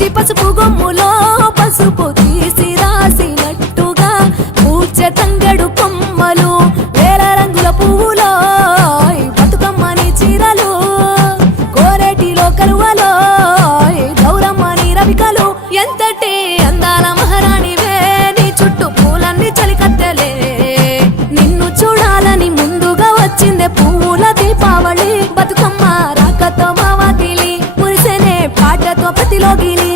పచ్చి పసుపు గొమ్ములో పసుపు తీసి రాసినట్టుగా పూచె తంగడు కొమ్మలు వేల రంగుల పువ్వులో బతుకమ్మని చీరలు కోరేటిలో కలువలో గౌరమ్మని రవికలు ఎంతటి అందాల మహారాణివే నీ చుట్టూ పూలన్నీ చలికత్తెలే నిన్ను చూడాలని ముందుగా వచ్చిందే పువ్వుల దీపావళి బతుకమ్మ రాకతో మావాకిలి మురిసెనే పాటతో ప్రతిలోగిలి